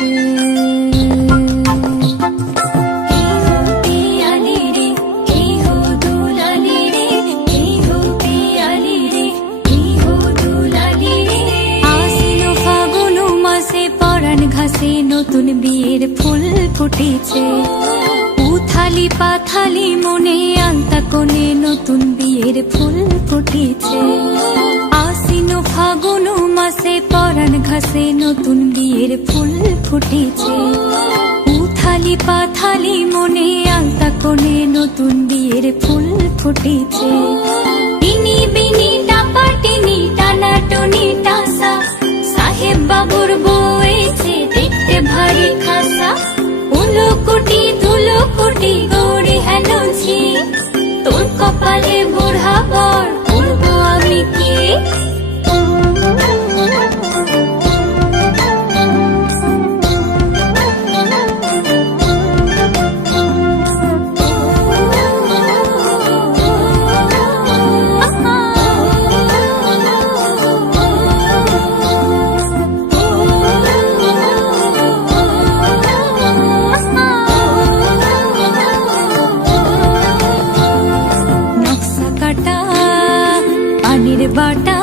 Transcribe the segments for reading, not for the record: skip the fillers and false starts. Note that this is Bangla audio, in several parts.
ফুটেছে। ঘাসে নতুন বিয়ের ফুল ফুটেছে, উথালি পাথালি মনে আলতা কোণে নতুন বিয়ের ফুল ফুটেছে। আশ্বিন ফাগুন মাসে পরাণ ঘাসে নতুন বিয়ের ফুল ফুটেছে, উথালি পাথালি মনে আলতা কোণে নতুন বিয়ের ফুল ফুটেছে। ইনি বিনি টাপা টিনি টানা টনি টাসা, সাহেব বাবুর বউয়েছে দেখতে ভারী খাসা। উলো কুটি ধুলো কুটি গৌরী হেনছি, তোর কপালে বুড়া বর বলবো আমি কি। বাটা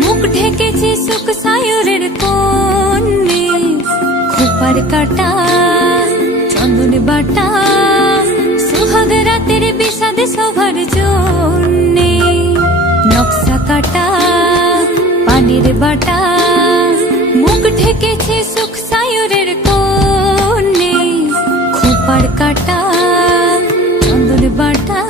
মুখ ঢেকেছে সুখ সায়রের কোণে, খোপার কাটা চন্দন বাটা সুহাগ রাতের বিষাদে সবার জন্যে। নকশা কাটা পানির বাটা মুখ ঢেকেছে সুখ সায়রের কোণে, খোপার কাটা চন্দন বাটা